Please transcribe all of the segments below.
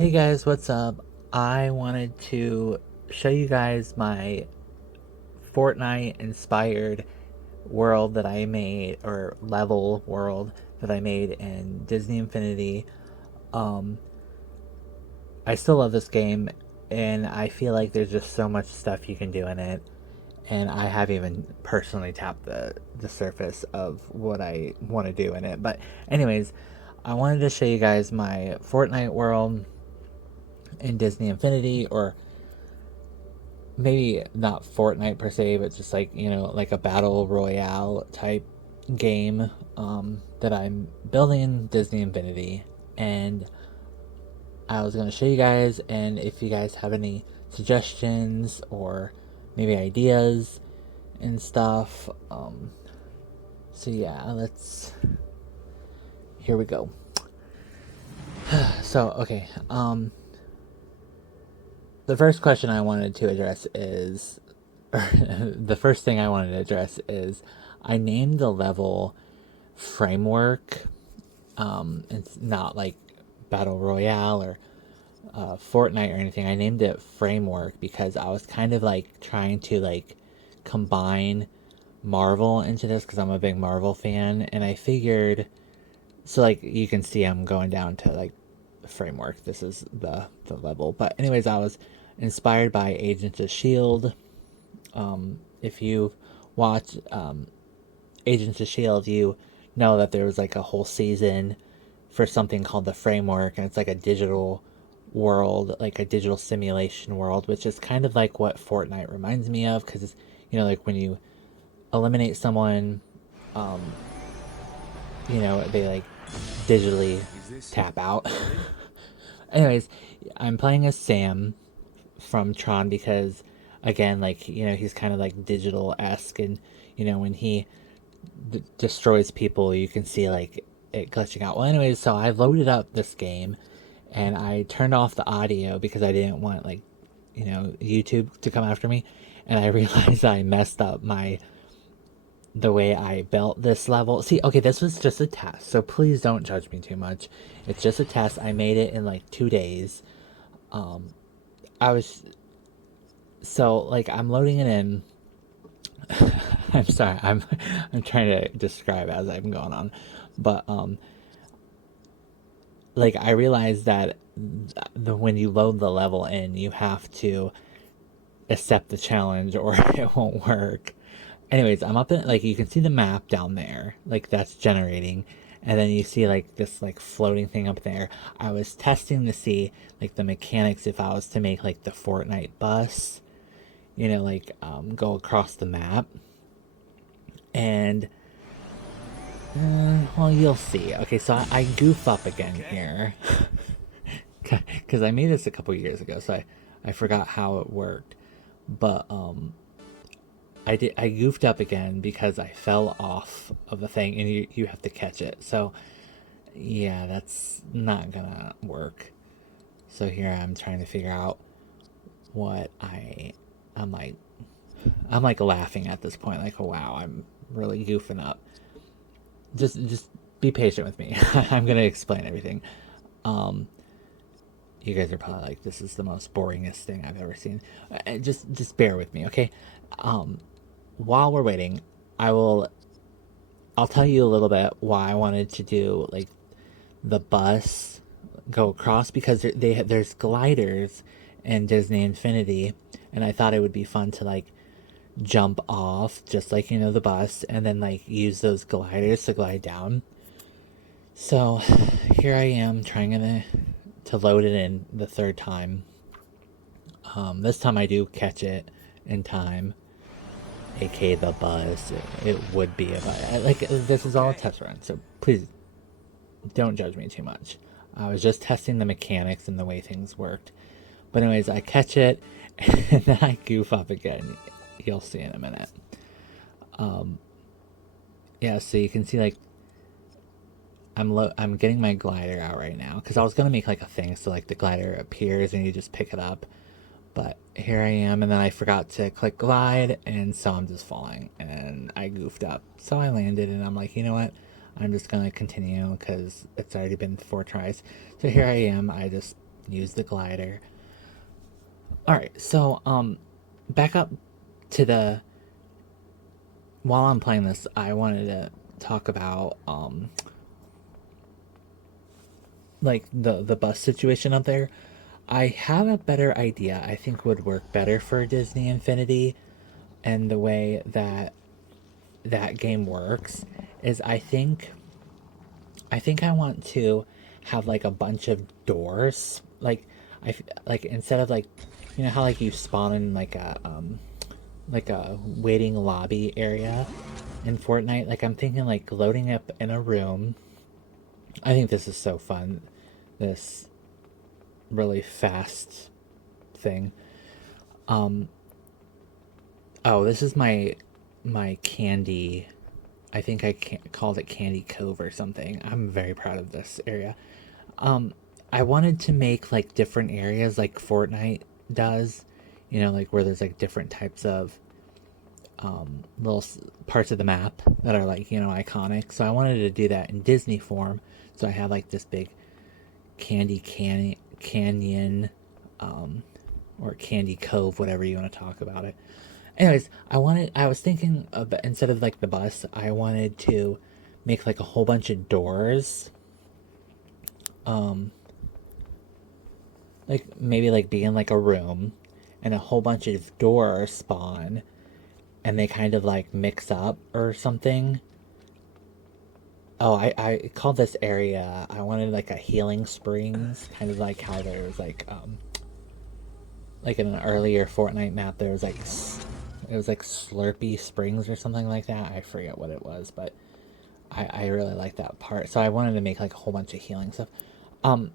Hey guys, what's up? I wanted to show you guys my Fortnite inspired world that I made, or level world that I made in Disney Infinity. Um, I still love this game, and I feel like there's just so much stuff you can do in it. And I haven't even personally tapped the surface of what I want to do in it. But, anyways, I wanted to show you guys my Fortnite world in Disney Infinity, or maybe not Fortnite per se, but just like, like a battle royale type game that I'm building in Disney Infinity. And I was going to show you guys, and if you guys have any suggestions or maybe ideas and stuff. So yeah, here we go. So, okay. The first question I wanted to address is the first thing I wanted to address is I named the level framework. It's not like battle royale or Fortnite or anything. I named it framework because I was kind of like trying to like combine Marvel into this because I'm a big Marvel fan, and I figured, so like you can see I'm going down to like framework. This is the level. But anyways, I was inspired by Agents of S.H.I.E.L.D. If you watch Agents of S.H.I.E.L.D., you know that there was like a whole season for something called the Framework, and it's like a digital world, like a digital simulation world, which is kind of like what Fortnite reminds me of, because like when you eliminate someone, um, they like digitally Is this tap out. Ellie? Anyways, I'm playing as Sam from Tron because, again, like he's kind of like digital esque, and when he destroys people, you can see like it glitching out. Well, anyways, so I loaded up this game, and I turned off the audio because I didn't want like YouTube to come after me, and I realized I messed up the way I built this level. See, okay, this was just a test, so please don't judge me too much. It's just a test. I made it in like 2 days. I was so like I'm loading it in. I'm sorry. I'm trying to describe as I'm going on, but like I realized that when you load the level in, you have to accept the challenge or it won't work. Anyways, I'm up in, like, you can see the map down there, like that's generating, and then you see like this like floating thing up there. I was testing to see like the mechanics if I was to make like the Fortnite bus, like go across the map, and well, you'll see. Okay, so I goof up again Okay. here because I made this a couple years ago, so I forgot how it worked. But I goofed up again because I fell off of the thing, and you have to catch it. So yeah, that's not gonna work. So here I'm trying to figure out what I'm like I'm like laughing at this point, like, oh, wow, I'm really goofing up. Just be patient with me. I'm gonna explain everything. Um, you guys are probably like, this is the most boringest thing I've ever seen. Just bear with me, okay? Um, while we're waiting, I will I'll tell you a little bit why I wanted to do like the bus go across, because there's gliders in Disney Infinity, and I thought it would be fun to like jump off just like the bus, and then like use those gliders to glide down. So here I am trying to load it in the third time. This time I do catch it in time, aka the bus. It would be if I like, this is all a Okay. test run, so please don't judge me too much. I was just testing the mechanics and the way things worked. But anyways, I catch it and then I goof up again. You'll see in a minute. Yeah, so you can see like I'm getting my glider out right now because I was gonna make like a thing so like the glider appears and you just pick it up. But here I am, and then I forgot to click glide, and so I'm just falling, and I goofed up. So I landed, and I'm like, you know what? I'm just gonna continue because it's already been 4 tries. So here I am. I just use the glider. All right, so back up to the. While I'm playing this, I wanted to talk about like the bus situation up there. I have a better idea. I think would work better for Disney Infinity, and the way that that game works is I think I want to have like a bunch of doors. Like instead of like, you know how like you spawn in like a waiting lobby area in Fortnite. Like I'm thinking like loading up in a room. I think this is so fun. This really fast thing. Um oh, this is my candy. I think called it Candy Cove or something. I'm very proud of this area. Um, I wanted to make like different areas like Fortnite does, you know, like where there's like different types of little parts of the map that are like, you know, iconic. So I wanted to do that in Disney form. So I have like this big canyon, um, or Candy Cove, whatever you want to talk about it. Anyways, I was thinking of, instead of like the bus, I wanted to make like a whole bunch of doors. Um, like maybe like be in like a room and a whole bunch of doors spawn and they kind of like mix up or something. Oh, I called this area, I wanted like a healing springs, kind of like how there was like in an earlier Fortnite map there was like it was like Slurpy Springs or something like that. I forget what it was, but I really like that part. So I wanted to make like a whole bunch of healing stuff.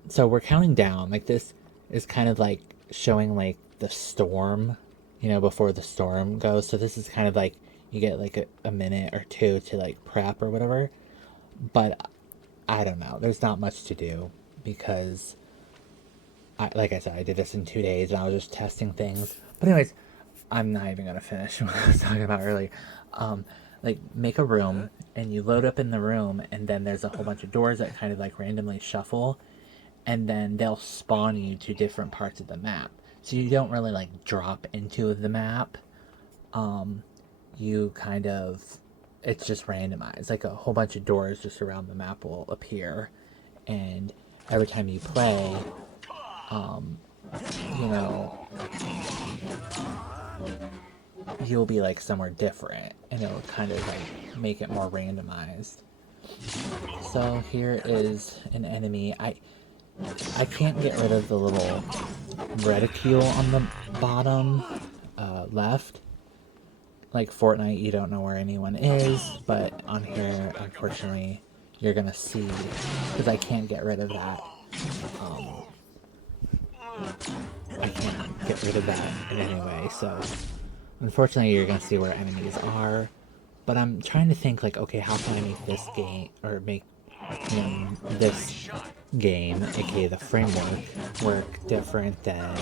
So we're counting down. Like this is kind of like showing like the storm, you know, before the storm goes. So this is kind of like you get like a minute or two to like prep or whatever. But I don't know. There's not much to do because like I said, I did this in 2 days and I was just testing things. But anyways, I'm not even gonna finish what I was talking about earlier. Um, like make a room and you load up in the room and then there's a whole bunch of doors that kind of like randomly shuffle and then they'll spawn you to different parts of the map. So you don't really like drop into the map. Um, you kind of it's just randomized. Like a whole bunch of doors just around the map will appear, and every time you play, um, you know, you'll be like somewhere different, and it'll kind of like make it more randomized. So here is an enemy. I can't get rid of the little reticule on the bottom left. Like Fortnite, you don't know where anyone is, but on here, unfortunately, you're gonna see because I can't get rid of that. Um, I can't get rid of that in any way. So unfortunately, you're gonna see where enemies are. But I'm trying to think like, okay, how can I make this game or make, you know, this game, aka the framework, work different than,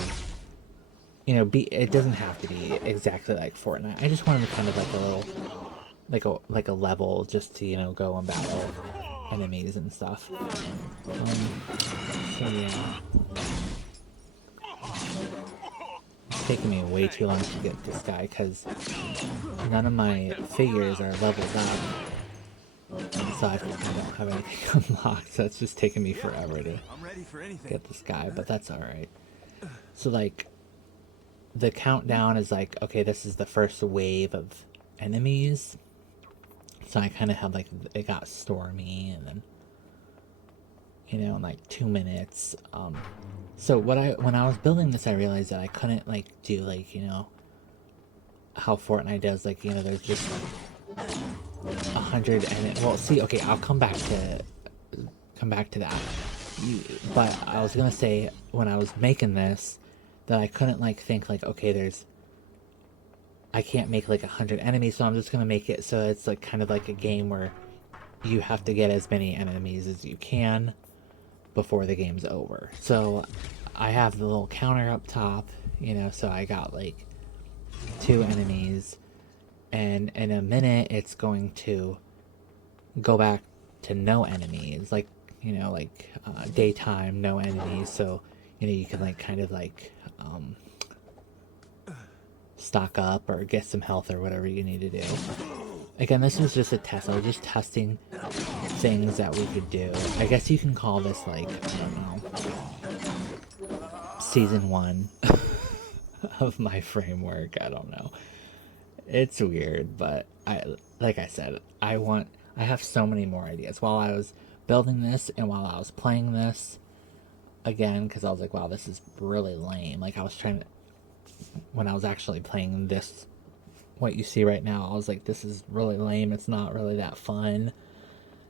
you know, be it doesn't have to be exactly like Fortnite. I just wanted kind of like a little like a level just to, you know, go and battle enemies and stuff. So yeah, it's taking me way too long to get this guy because none of my figures are leveled up. So I don't have anything unlocked, so it's just taking me forever to get this guy, but that's alright. So like the countdown is like, okay, this is the first wave of enemies. So I kind of had like, it got stormy and then, you know, in like 2 minutes. So when I was building this, I realized that I couldn't like do like, you know, how Fortnite does, like, you know, there's just 100 and well, see, okay, I'll come back to that. But I was gonna say when I was making this that I couldn't like think like, okay, I can't make like 100 enemies, so I'm just gonna make it so it's like kind of like a game where you have to get as many enemies as you can before the game's over. So I have the little counter up top, you know, so I got like 2 enemies, and in a minute it's going to go back to no enemies, like, you know, like daytime, no enemies. So you can like kind of like stock up or get some health or whatever you need to do. Again, this was just a test. I was just testing things that we could do. I guess you can call this like, I don't know, season 1 of my framework. I don't know. It's weird, but like I said, I have so many more ideas. While I was building this and while I was playing this again, because I was like, wow, this is really lame. Like, I was trying to, when I was actually playing this, what you see right now, I was like, this is really lame. It's not really that fun.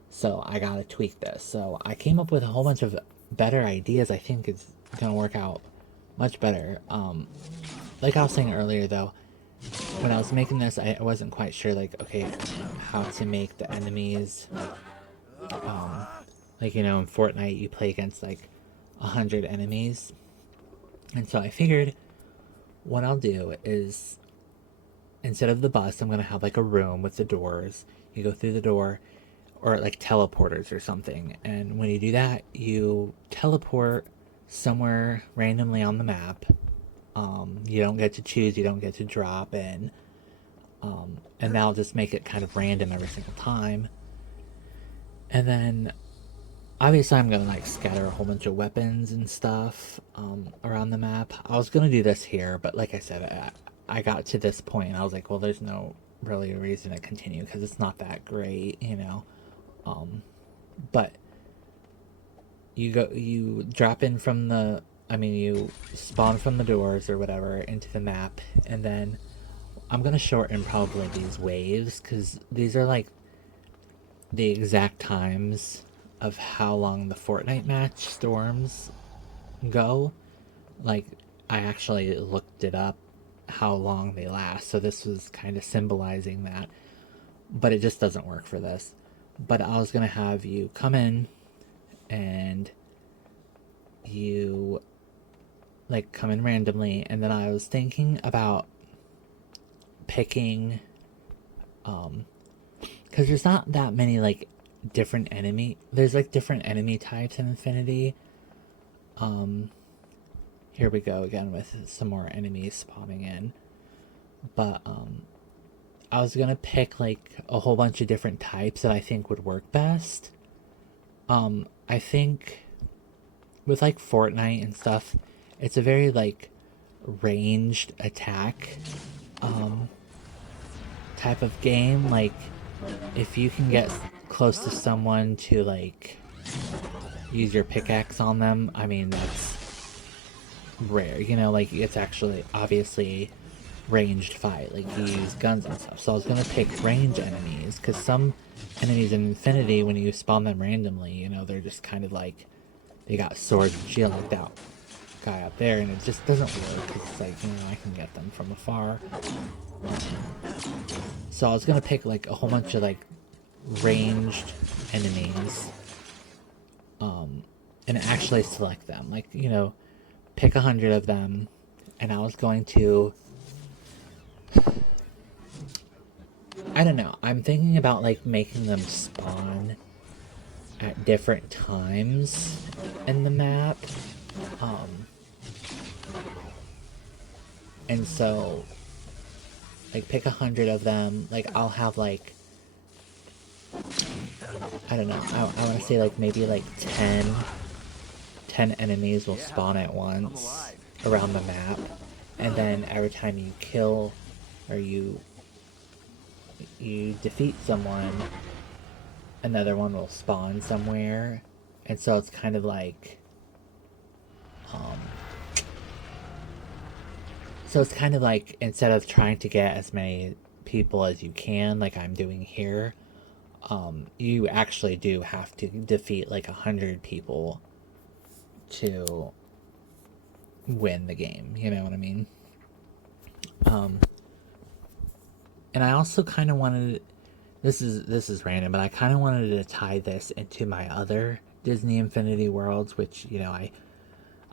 So I gotta tweak this. So I came up with a whole bunch of better ideas. I think it's gonna work out much better. Like I was saying earlier, though, when I was making this, I wasn't quite sure, like, okay, how to make the enemies. Like, in Fortnite, you play against like 100 enemies. And so I figured what I'll do is, instead of the bus, I'm gonna have like a room with the doors. You go through the door, or like teleporters or something. And when you do that, you teleport somewhere randomly on the map. You don't get to choose. You don't get to drop in. And that'll just make it kind of random every single time. And then obviously I'm gonna like scatter a whole bunch of weapons and stuff around the map. I was gonna do this here, but like I said, I got to this point and I was like, well, there's no really reason to continue because it's not that great. But you drop in from you spawn from the doors or whatever into the map, and then I'm gonna shorten probably these waves because these are like the exact times of how long the Fortnite match storms go. Like, I actually looked it up how long they last, so this was kind of symbolizing that, but it just doesn't work for this. But I was gonna have you come in and you like come in randomly, and then I was thinking about picking because there's not that many like different enemy there's like different enemy types in Infinity. Here we go again with some more enemies spawning in, but I was gonna pick like a whole bunch of different types that I think would work best. I think with like Fortnite and stuff, it's a very like ranged attack type of game. Like, if you can get close to someone to like use your pickaxe on them, I mean, that's rare. Like, it's actually obviously ranged fight. Like, you use guns and stuff. So I was gonna pick range enemies because some enemies in Infinity, when you spawn them randomly, they're just kind of like they got swords and shield like that guy up there, and it just doesn't work because it's like I can get them from afar. So I was gonna pick like a whole bunch of like ranged enemies, and actually select them. Like, pick 100 of them, and I was going to. I don't know. I'm thinking about like making them spawn at different times in the map. And so, like, pick 100 of them. Like, I'll have like, I don't know. I want to say like maybe like 10 enemies will spawn at once around the map, and then every time you kill or you defeat someone, another one will spawn somewhere. And so it's kind of like instead of trying to get as many people as you can like I'm doing here, you actually do have to defeat like 100 people to win the game, you know what I mean? And I also kind of wanted, this is random, but I kind of wanted to tie this into my other Disney Infinity Worlds, which I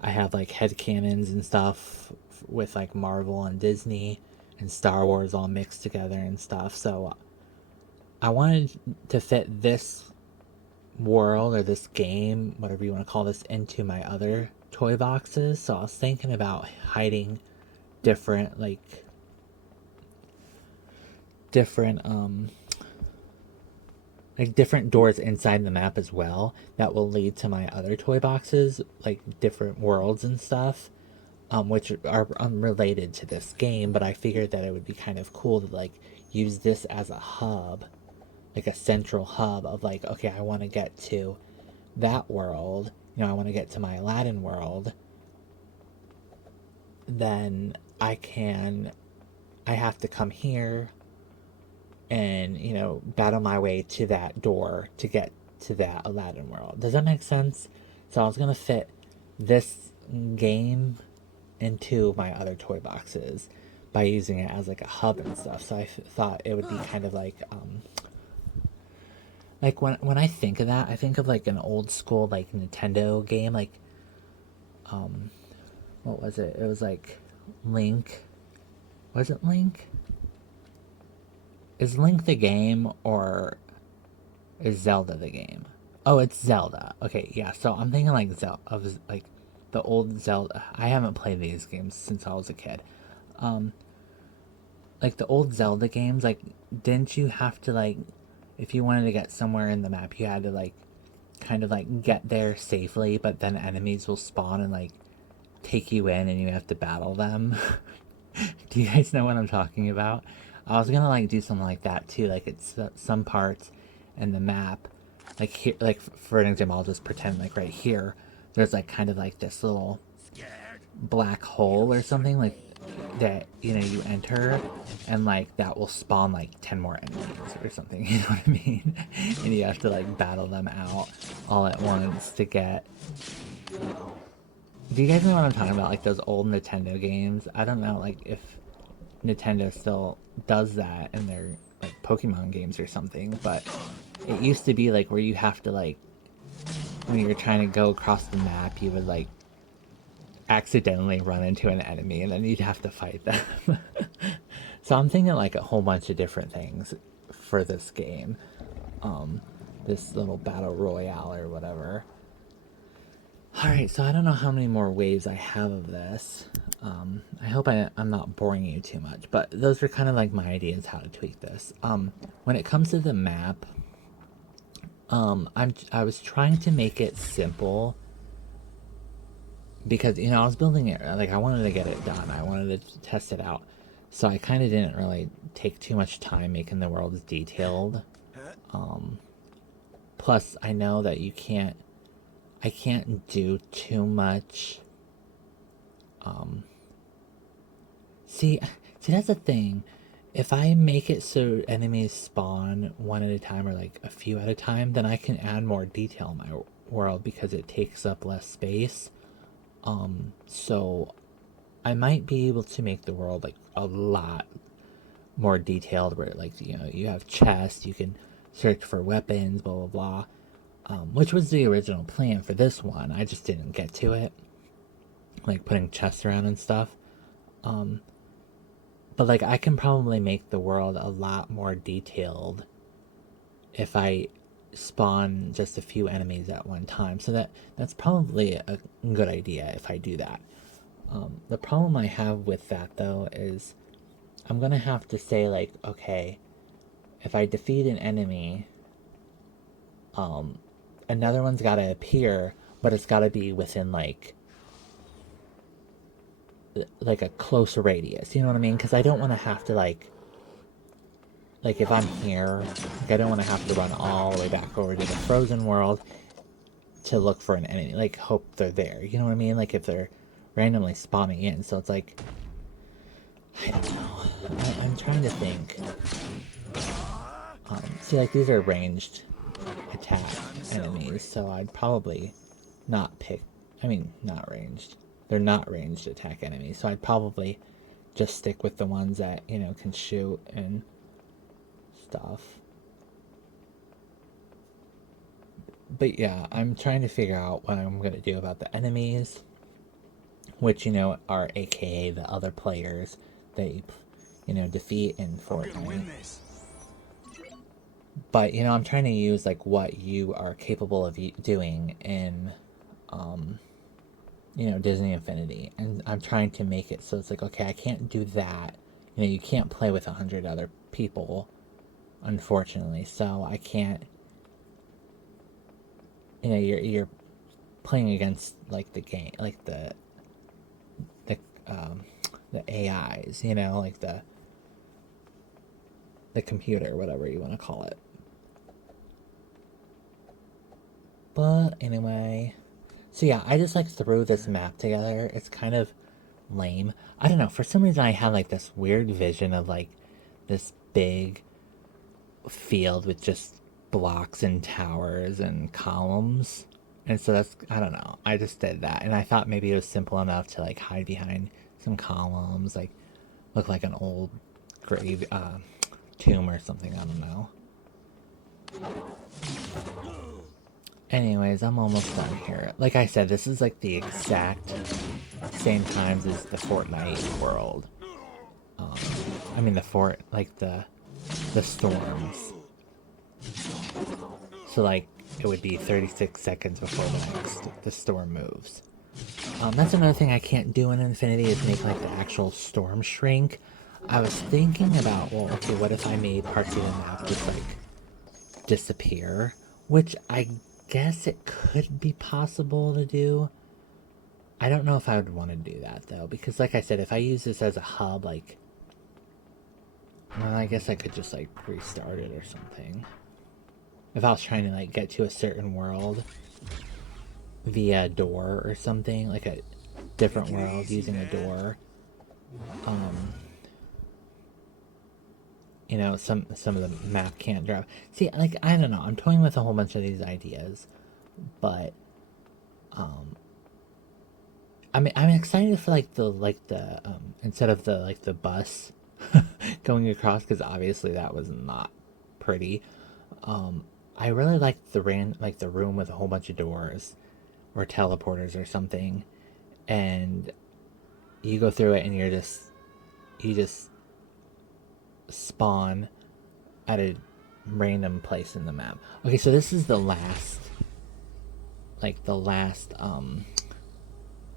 have like headcanons and stuff with like Marvel and Disney and Star Wars all mixed together and stuff. So I wanted to fit this world or this game, whatever you want to call this, into my other toy boxes, so I was thinking about hiding different, different, different doors inside the map as well that will lead to my other toy boxes, like different worlds and stuff, which are unrelated to this game. But I figured that it would be kind of cool to like use this as a hub, like a central hub of like, okay, I want to get to that world. You know, I want to get to my Aladdin world. Then I have to come here and, you know, battle my way to that door to get to that Aladdin world. Does that make sense? So I was gonna fit this game into my other toy boxes by using it as like a hub and stuff. So I thought it would be kind of like when I think of that, I think of like an old school like Nintendo game, like what was it? It was like Link. Was it Link? Is Link the game or is Zelda the game? Oh, it's Zelda. Okay, yeah. So I'm thinking like of like the old Zelda. I haven't played these games since I was a kid. Um, like the old Zelda games. Like, didn't you have to like, if you wanted to get somewhere in the map, you had to like, kind of like get there safely, but then enemies will spawn and like take you in, and you have to battle them. Do you guys know what I'm talking about? I was gonna like do something like that too. Like it's some parts in the map, like here, like for an example, I'll just pretend like right here, there's like kind of like this little black hole or something like that. You know, you enter, and like that will spawn like 10 more enemies or something. You know what I mean? And you have to like battle them out all at once to get. Do you guys know what I'm talking about? Like those old Nintendo games. I don't know, like if Nintendo still does that in their like Pokemon games or something, but it used to be like where you have to like when you're trying to go across the map, you would like accidentally run into an enemy and then you'd have to fight them. So I'm thinking like a whole bunch of different things for this game. This little battle royale or whatever. Alright, so I don't know how many more waves I have of this. I hope I'm not boring you too much, but those are kind of like my ideas how to tweak this. When it comes to the map, I was trying to make it simple because you know I was building it like I wanted to get it done. I wanted to test it out, so I kind of didn't really take too much time making the worlds detailed. Plus, I know that I can't do too much. See, see that's the thing. If I make it so enemies spawn one at a time or like a few at a time, then I can add more detail in my world because it takes up less space. So I might be able to make the world like a lot more detailed where like you know you have chests, you can search for weapons, blah blah blah. Which was the original plan for this one. I just didn't get to it, like putting chests around and stuff. But like I can probably make the world a lot more detailed if I spawn just a few enemies at one time. So that's probably a good idea if I do that. The problem I have with that though is I'm gonna have to say like, okay, if I defeat an enemy, another one's gotta appear, but it's gotta be within like a closer radius. You know what I mean? Because I don't want to have to like if I'm here, like I don't want to have to run all the way back over to the frozen world to look for an enemy. Like hope they're there. You know what I mean? Like if they're randomly spawning in. So it's like I don't know. I'm trying to think. See, like these are ranged attack enemies, so I'd probably not pick. I mean, not ranged. They're not ranged attack enemies, so I'd probably just stick with the ones that you know can shoot and stuff. But yeah, I'm trying to figure out what I'm gonna do about the enemies, which you know are AKA the other players that you know defeat in Fortnite. But you know, I'm trying to use like what you are capable of doing in Disney Infinity, and I'm trying to make it so it's like, okay, I can't do that. You can't play with 100 other people, unfortunately. So I can't. You're playing against like the game, like the um, the AIs. Like the computer, whatever you want to call it. But anyway, so yeah, I just like threw this map together. It's kind of lame. I don't know. For some reason, I have like this weird vision of like this big field with just blocks and towers and columns. And so that's, I don't know. I just did that. And I thought maybe it was simple enough to like hide behind some columns, like look like an old grave tomb or something. I don't know. Anyways, I'm almost done here. Like I said, this is like the exact same times as the Fortnite world. Um, I mean like the storms. So like it would be 36 seconds before the storm moves. That's another thing I can't do in Infinity is make like the actual storm shrink. I was thinking about, well, okay, what if I made parts of the map just like disappear? Which I guess it could be possible to do. I don't know if I would want to do that though, because like I said, if I use this as a hub, like, well, I guess I could just like restart it or something. If I was trying to like get to a certain world via a door or something, like a different world using a door. Um, some of the map can't drive. See, like I don't know. I'm toying with a whole bunch of these ideas, but um, I'm excited for like the instead of the bus going across because obviously that was not pretty. Um, I really like the room with a whole bunch of doors or teleporters or something, and you go through it and you just spawn at a random place in the map. Okay, so this is the last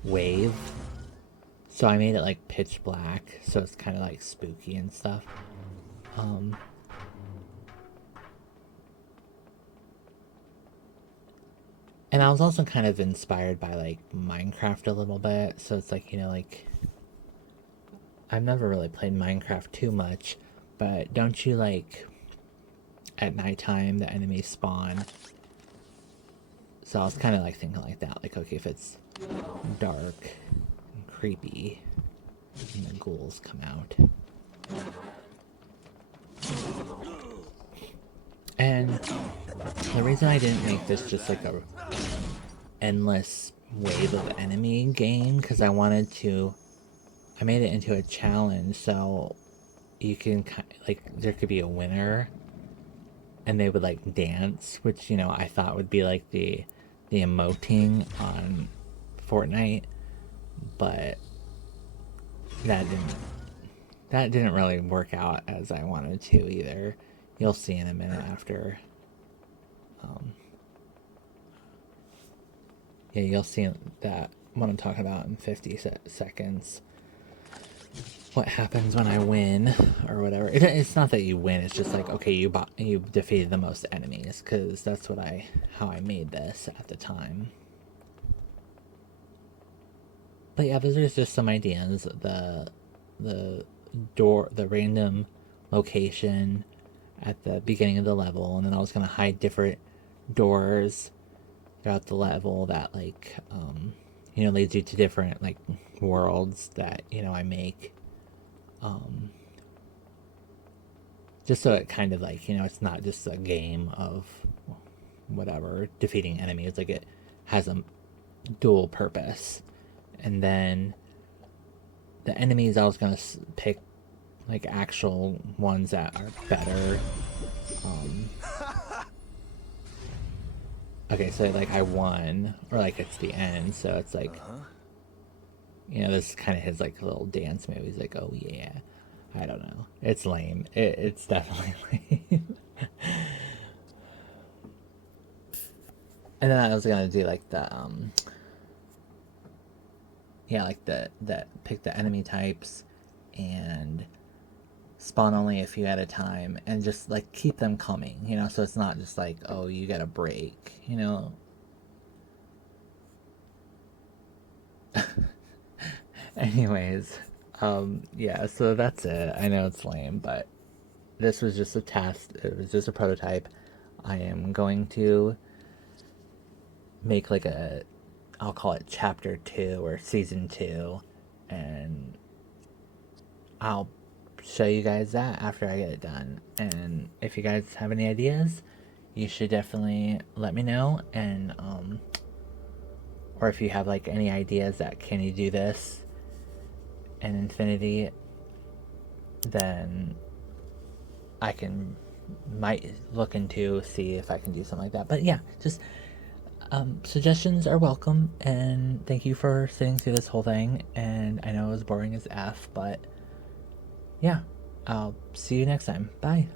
wave. So I made it like pitch black, so it's kind of like spooky and stuff. Um, and I was also kind of inspired by like Minecraft a little bit. So it's like like I've never really played Minecraft too much, but don't you like at nighttime the enemies spawn? So I was kind of like thinking like that, like okay, if it's dark and creepy, and the ghouls come out. And the reason I didn't make this just like a endless wave of enemy game because I made it into a challenge so you can like there could be a winner and they would like dance, which I thought would be like the emoting on Fortnite, but that didn't that didn't really work out as I wanted to either. You'll see in a minute after. Um, yeah, you'll see that what I'm talking about in 50 seconds. What happens when I win or whatever? It's not that you win. It's just like okay, you defeated the most enemies because that's how I made this at the time. But yeah, those are just some ideas. The the random location at the beginning of the level, and then I was gonna hide different doors throughout the level that like leads you to different like worlds that I make. Um, just so it kind of like it's not just a game of whatever defeating enemies. Like it has a dual purpose, and then the enemies I was gonna pick like actual ones that are better. Um, okay, so like I won, or like it's the end, so it's like this is kind of his like little dance move. He's like, oh yeah, I don't know, it's lame. It's definitely lame. And then I was gonna do like yeah, like the pick the enemy types and spawn only a few at a time and just like keep them coming, you know, so it's not just like, oh, you get a break, you know. Anyways, yeah, so that's it. I know it's lame, but this was just a test. It was just a prototype. I am going to make like a, I'll call it chapter 2 or season 2, and I'll show you guys that after I get it done. And if you guys have any ideas, you should definitely let me know. And or if you have like any ideas that can you do this in Infinity, then I can might look into see if I can do something like that. But yeah, just suggestions are welcome. And thank you for sitting through this whole thing. And I know it was boring as f, but yeah, I'll see you next time. Bye.